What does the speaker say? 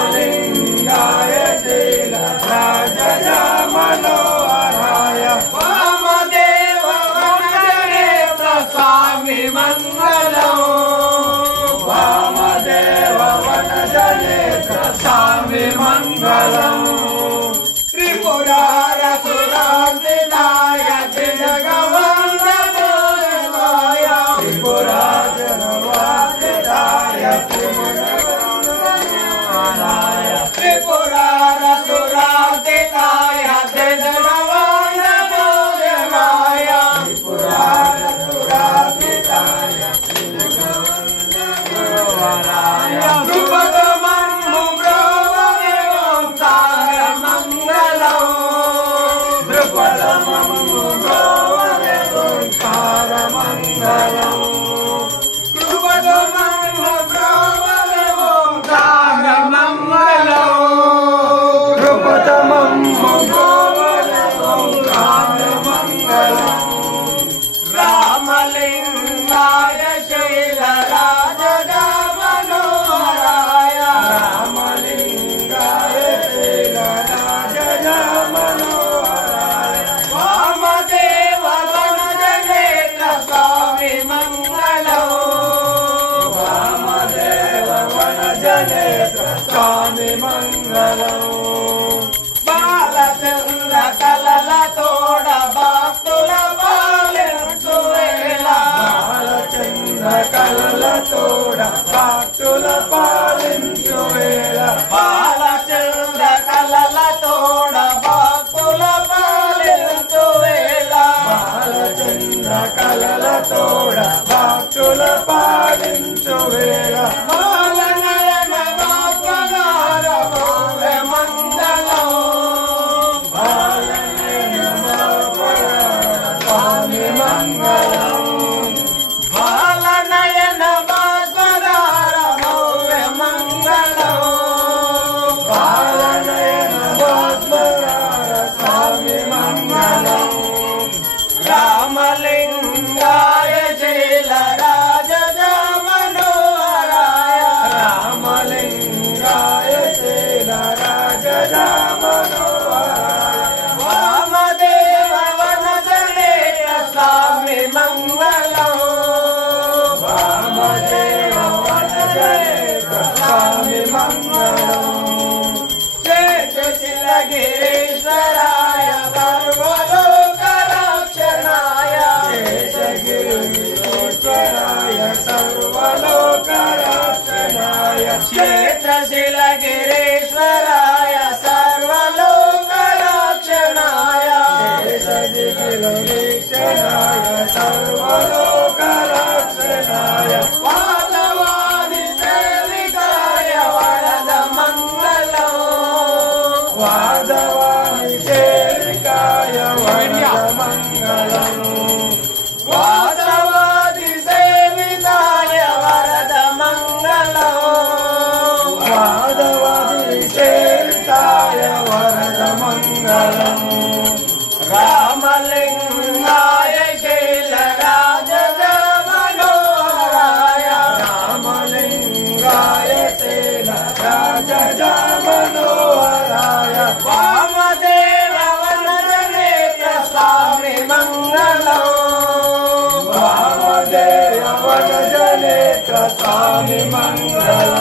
रामलिंगाय शीलराज मनोहराय वामदेव वनजनेत्र स्वामी मंगलम् वामदेव वनजनेत्र स्वामी मंगलम् त्रिपुरारसुरार्दिताय जगवन्दनाय त्रिपुरारसुरार्दिताय त्रिपुरारसुरार्दिताय जगवन्दनाय त्रिपुरारसुरार्दिताय जगवन्दनाय रामलिंगाय शीलराज मनोहराय रामलिंगाय शीलराज मनोहराय वामदेव वनजनेत्र स्वामी मंगलम् वामदेव वनजनेत्र स्वामी मंगलम् Balchandra colour तोड़ भक्तुल पालिंचु वेला Balchandra colour तोड़ भक्तुल पालिंचु वेला बालचंद्र कलल तोड़ भक्तुल पालिंचु वेला बालचंद्र कलल तोड़ भक्तुल पालिंचु वेला बालनयन बाष्पगार भव्य मंगलम् बालनयन बाष्पगार भव्य मंगलम् बालनयन बाष्पगार स्वामी मंगलम् रामलिंगाय शीलराज मनोहराय रामलिंगाय शीलराज मनोहराय वामदेव वनजनेत्र स्वामी मंगलम् वामदेव वनजनेत्र स्वामी मंगलम् शेषगिरीश्वराय सर्वलोकरक्षणाय शेषगिरीश्वराय सर्वलोकरक्षणाय क्षेत्रशिलगिरीश्वराय सर्वलोकरक्षणाय शेषगिरीश्वराय सर्वलोकरक्षणाय वादवादि सेविकाय वरद मंगलम् वादवादि सेविकाय वरद मंगलम् वादवादि सेविकाय वरद मंगलम् वादवादि सेविकाय वरद मंगलम् रामलिंगाय शीलराज मनोहराय रामलिंगाय शीलराज मनोहराय वामदेव वनजनेत्र स्वामी मंगलम् वामदेव वनजनेत्र स्वामी मंगलम्